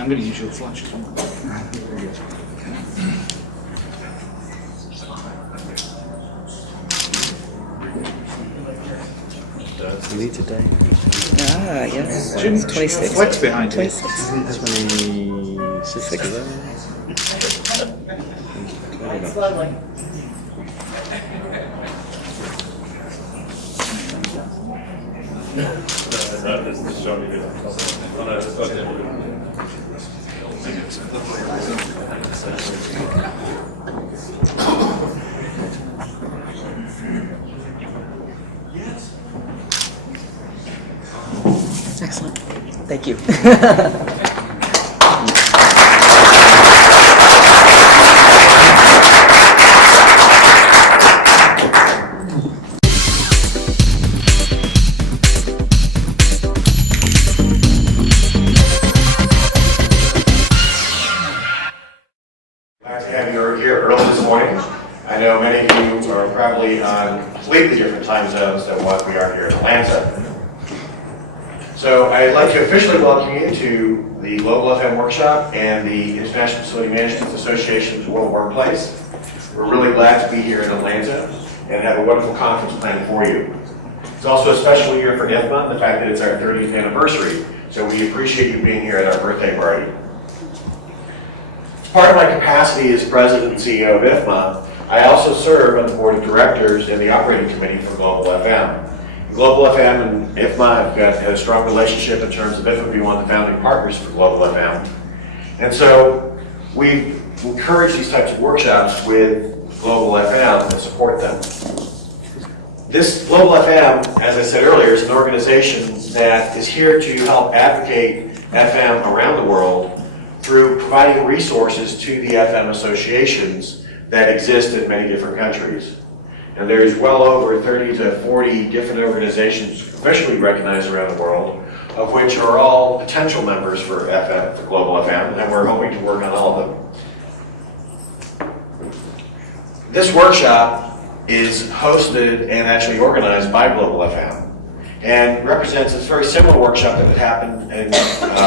I'm going to use your flash. Me today. Ah, yes. Jim, 26. flex behind you. 26. 26 of them. Excellent. Thank you. Glad to have you here early this morning. I know many of you are probably on completely different time zones than what we are here in Atlanta. So I'd like to officially welcome you to the Global FM Workshop and the International Facility Management Association's World Workplace. We're really glad to be here in Atlanta and have a wonderful conference planned for you. It's also a special year for IFMA, the fact that it's our 30th anniversary, so we appreciate you being here at our birthday party. Part of my capacity as President and CEO of IFMA, I also serve on the Board of Directors and the Operating Committee for Global FM. Global FM and IFMA have had a strong relationship in terms of IFMA being one of the founding partners for Global FM. And so we encourage these types of workshops with Global FM and support them. This Global FM, as I said earlier, is an organization that is here to help advocate FM around the world through providing resources to the FM associations that exist in many different countries. And there's well over 30 to 40 different organizations officially recognized around the world, of which are all potential members for FM, for Global FM, and we're hoping to work on all of them. This workshop is hosted and actually organized by Global FM and represents a very similar workshop that happened in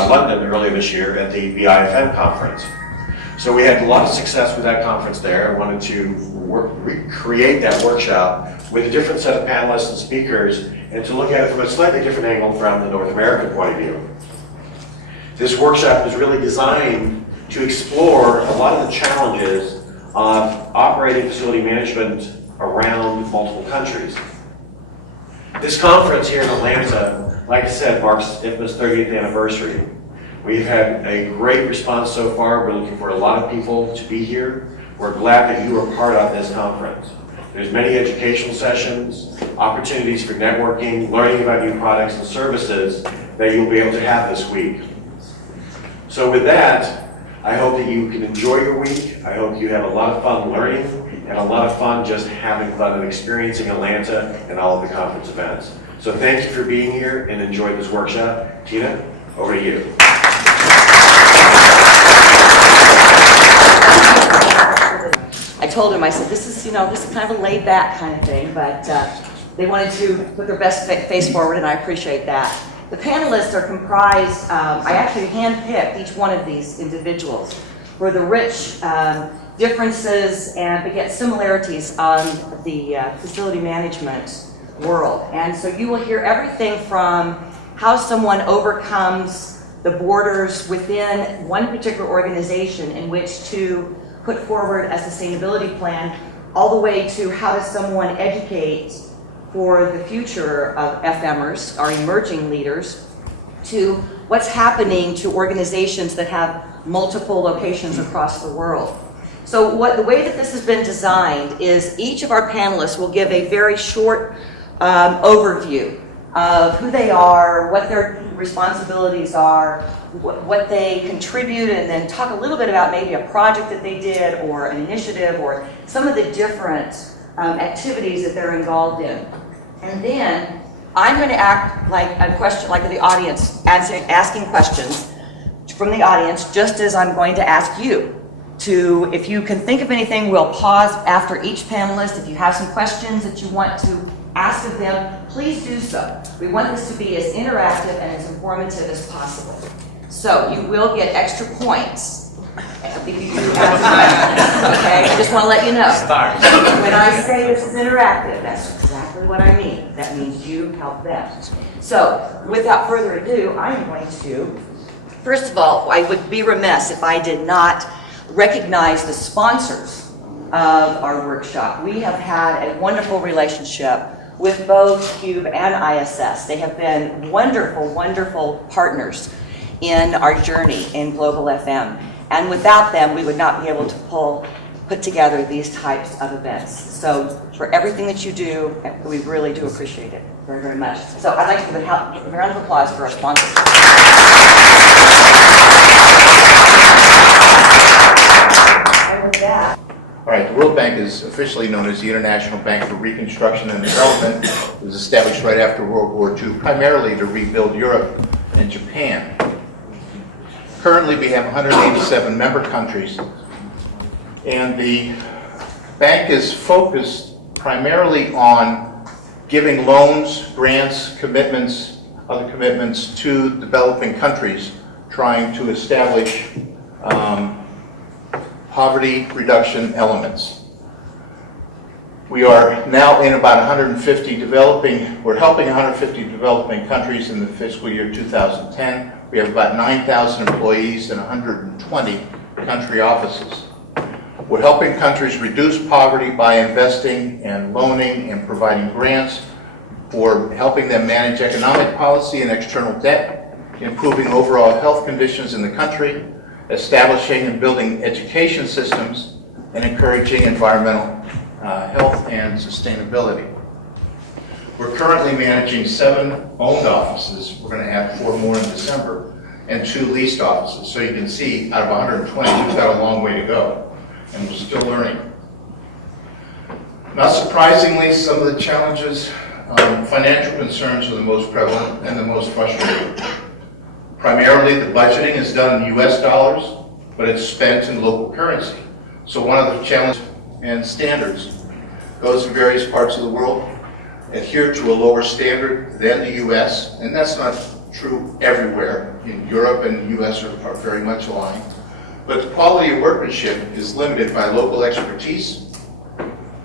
London earlier this year at the BIFM conference. So we had a lot of success with that conference there. I wanted to recreate that workshop with a different set of panelists and speakers and to look at it from a slightly different angle from the North American point of view. This workshop is really designed to explore a lot of the challenges of operating facility management around multiple countries. This conference here in Atlanta, like I said, marks IFMA's 30th anniversary. We've had a great response so far. We're looking for a lot of people to be here. We're glad that you are part of this conference. There's many educational sessions, opportunities for networking, learning about new products and services that you'll be able to have this week. So with that, I hope that you can enjoy your week. I hope you have a lot of fun learning and a lot of fun just having fun and experiencing Atlanta and all of the conference events. So thank you for being here and enjoy this workshop. Tina, over to you. I told him, I said, this is kind of a laid back kind of thing, but they wanted to put their best face forward, and I appreciate that. The panelists are comprised, I actually handpicked each one of these individuals for the rich differences and but yet similarities on the facility management world. And so you will hear everything from how someone overcomes the borders within one particular organization in which to put forward a sustainability plan, all the way to how does someone educate for the future of FMers, our emerging leaders, to what's happening to organizations that have multiple locations across the world. So the way that this has been designed is each of our panelists will give a very short overview of who they are, what their responsibilities are, what they contribute, and then talk a little bit about maybe a project that they did or an initiative or some of the different activities that they're involved in. And then I'm going to act like a question, like the audience, asking questions from the audience, just as I'm going to ask you to, if you can think of anything, we'll pause after each panelist. If you have some questions that you want to asked of them, please do so. We want this to be as interactive and as informative as possible. So you will get extra points if you do ask questions, okay? I just want to let you know. When I say this is interactive, that's exactly what I mean. That means you help them. So without further ado, I am going to, first of all, I would be remiss if I did not recognize the sponsors of our workshop. We have had a wonderful relationship with both CUBE and ISS. They have been wonderful, wonderful partners in our journey in Global FM. And without them, we would not be able to put together these types of events. So for everything that you do, we really do appreciate it very, very much. So I'd like to give a round of applause for our sponsors. And with that, all right, the World Bank is officially known as the International Bank for Reconstruction and Development. It was established right after World War II, primarily to rebuild Europe and Japan. Currently, we have 187 member countries, and the bank is focused primarily on giving loans, grants, commitments, other commitments to developing countries trying to establish poverty reduction elements. We are now in about 150 we're helping 150 developing countries in the fiscal year 2010. We have about 9,000 employees in 120 country offices. We're helping countries reduce poverty by investing and loaning and providing grants for helping them manage economic policy and external debt, improving overall health conditions in the country, establishing and building education systems, and encouraging environmental health and sustainability. We're currently managing 7 owned offices. We're going to add 4 more in December, and 2 leased offices. So you can see, out of 120, we've got a long way to go, and we're still learning. Not surprisingly, some of the challenges, financial concerns are the most prevalent and the most frustrating. Primarily, the budgeting is done in US dollars, but it's spent in local currency. So one of the challenges and standards, those in various parts of the world adhere to a lower standard than the US, and that's not true everywhere. In Europe and the US are very much aligned. But the quality of workmanship is limited by local expertise,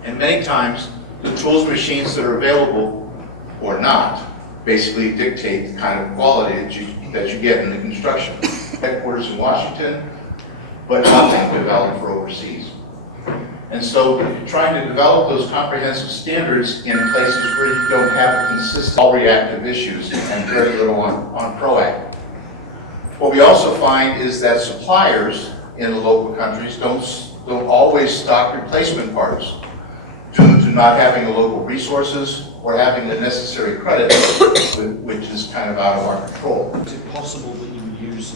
and many times the tools and machines that are available or not basically dictate the kind of quality that you get in the construction. Headquarters in Washington, but nothing developed for overseas. And so trying to develop those comprehensive standards in places where you don't have a consistent all reactive issues and very little on proactive. What we also find is that suppliers in the local countries don't always stock replacement parts due to not having the local resources or having the necessary credit, which is kind of out of our control. Is it possible that you would use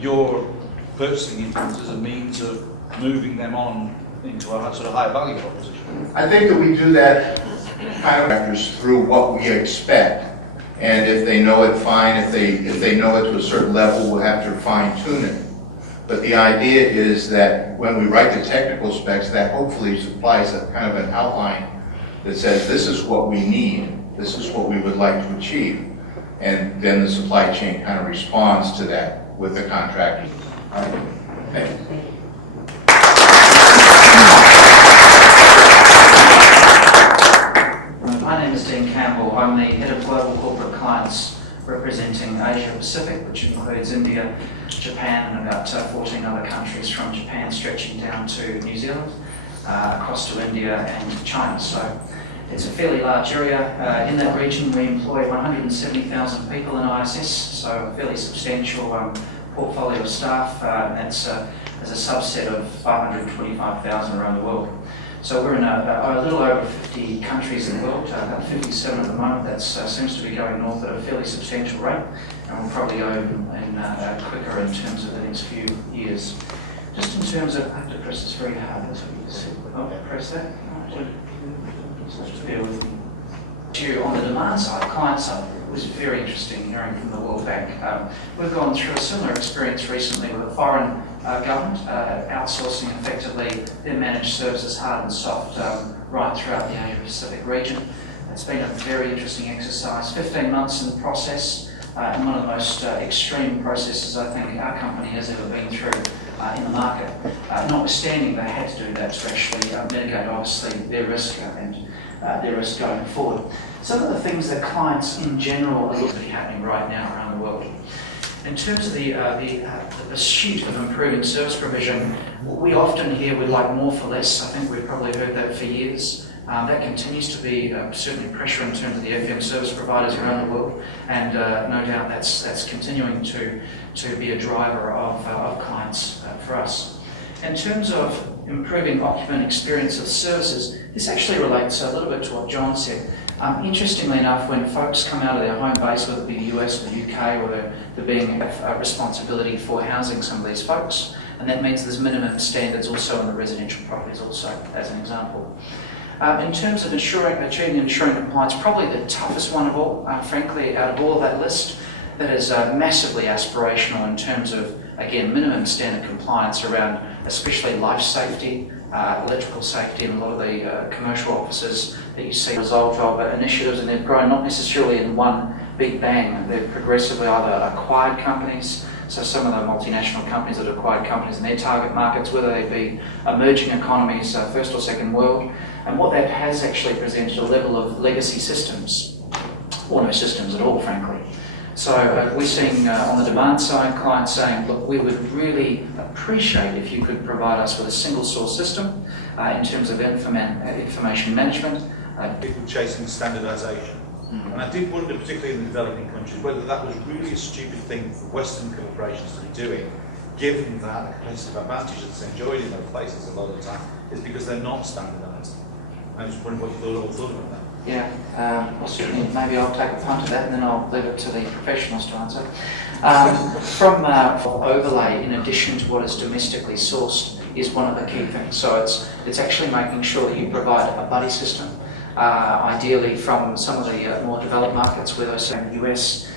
your purchasing influence as a means of moving them on into a sort of higher value proposition? I think that we do that kind of factors through what we expect. And if they know it, fine. If they know it to a certain level, we'll have to fine tune it. But the idea is that when we write the technical specs, that hopefully supplies a kind of an outline that says this is what we need, this is what we would like to achieve. And then the supply chain kind of responds to that with the contract. All right. Thank you. My name is Dean Campbell. I'm the Head of Global Corporate Clients representing Asia Pacific, which includes India, Japan, and about 14 other countries from Japan stretching down to New Zealand, across to India and China. So it's a fairly large area. In that region, we employ 170,000 people in ISS, so a fairly substantial portfolio of staff. That's as a subset of 525,000 around the world. So we're in a little over 50 countries in the world, about 57 at the moment. That seems to be going north at a fairly substantial rate, and we'll probably go in quicker in terms of the next few years. Just in terms of, I have to press this very hard, that's what you said. Oh, press that. Just bear with me. On the demand side, client side, it was very interesting hearing from the World Bank. We've gone through a similar experience recently with a foreign government outsourcing effectively their managed services, hard and soft, right throughout the Asia Pacific region. It's been a very interesting exercise. 15 months in the process, and one of the most extreme processes I think our company has ever been through in the market. Notwithstanding, they had to do that to actually mitigate, obviously, their risk and their risk going forward. Some of the things that clients in general are looking at happening right now around the world. In terms of the pursuit of improving service provision, we often hear we'd like more for less. I think we've probably heard that for years. That continues to be certainly pressure in terms of the FM service providers around the world, and no doubt that's continuing to be a driver of clients for us. In terms of improving occupant experience of services, this actually relates a little bit to what John said. Interestingly enough, when folks come out of their home base, whether it be the US or the UK, or they're being a responsibility for housing some of these folks, and that means there's minimum standards also in the residential properties also, as an example. In terms of achieving ensuring compliance, probably the toughest one of all, frankly, out of all of that list, that is massively aspirational in terms of, again, minimum standard compliance around especially life safety, electrical safety, and a lot of the commercial offices that you see result of initiatives, and they've grown not necessarily in one big bang. They've progressively either acquired companies, so some of the multinational companies that acquired companies in their target markets, whether they be emerging economies, first or second world, and what that has actually presented a level of legacy systems, or no systems at all, frankly. So we're seeing on the demand side, clients saying, look, we would really appreciate if you could provide us with a single source system in terms of information management. People chasing standardisation. And I did wonder, particularly in the developing countries, whether that was really a stupid thing for Western corporations to be doing, given that the competitive advantage that's enjoyed in those places a lot of the time is because they're not standardised. I was wondering what you thought about that. Yeah, well, certainly, maybe I'll take a punt at that and then I'll leave it to the professionals to answer. From overlay, in addition to what is domestically sourced, is one of the key things. So it's actually making sure that you provide a buddy system, ideally from some of the more developed markets, whether it's in the US,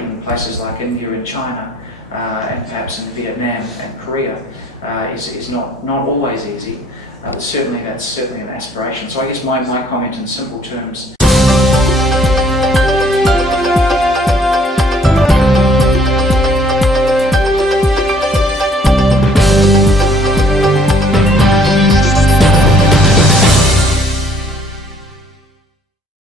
in places like India and China, and perhaps in Vietnam and Korea, is not always easy. That's certainly an aspiration. So I guess my comment in simple terms